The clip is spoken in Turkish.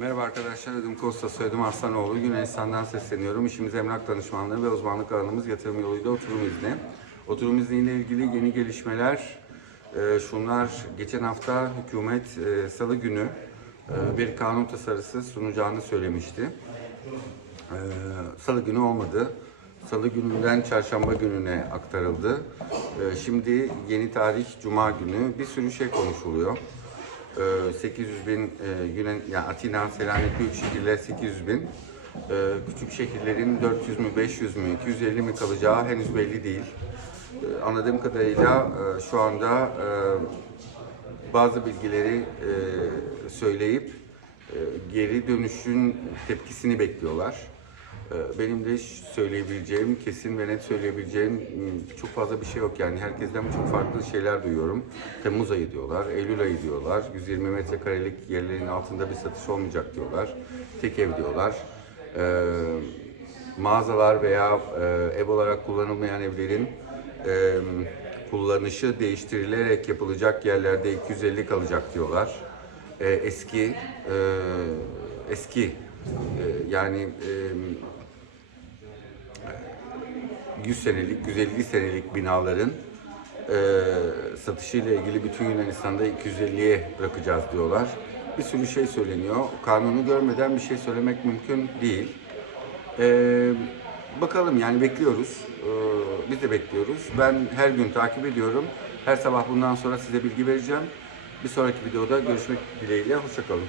Merhaba arkadaşlar, adım Kosta, soyadım Arslanoğlu. Yunanistan'dan sesleniyorum. İşimiz emlak danışmanlığı ve uzmanlık alanımız yatırım yoluyla oturum izni. Oturum izniyle ilgili yeni gelişmeler, e, şunlar geçen hafta hükümet e, salı günü e, bir kanun tasarısı sunacağını söylemişti. E, salı günü olmadı. Salı gününden çarşamba gününe aktarıldı. E, şimdi yeni tarih Cuma günü bir sürü şey konuşuluyor. Ee, 800 bin e, Yunan, yani Atina, Selanik büyük şehirler 800 bin. Ee, küçük şehirlerin 400 mü, 500 mü, 250 mi kalacağı henüz belli değil. Ee, anladığım kadarıyla e, şu anda e, bazı bilgileri e, söyleyip e, geri dönüşün tepkisini bekliyorlar. Ee, Benim de söyleyebileceğim, kesin ve net söyleyebileceğim m, çok fazla bir şey yok yani. Herkesten çok farklı şeyler duyuyorum. Temmuz ayı diyorlar, Eylül ayı diyorlar. 120 metrekarelik yerlerin altında bir satış olmayacak diyorlar. Tek ev diyorlar. Ee, mağazalar veya e, ev olarak kullanılmayan evlerin e, kullanışı değiştirilerek yapılacak yerlerde 250 kalacak diyorlar. Ee, eski e, eski e, yani e, 100 senelik, 150 senelik binaların e, satışıyla ilgili bütün Yunanistan'da 250'ye bırakacağız diyorlar. Bir sürü şey söyleniyor. Kanunu görmeden bir şey söylemek mümkün değil. E, bakalım yani bekliyoruz. E, biz de bekliyoruz. Ben her gün takip ediyorum. Her sabah bundan sonra size bilgi vereceğim. Bir sonraki videoda görüşmek dileğiyle. Hoşçakalın.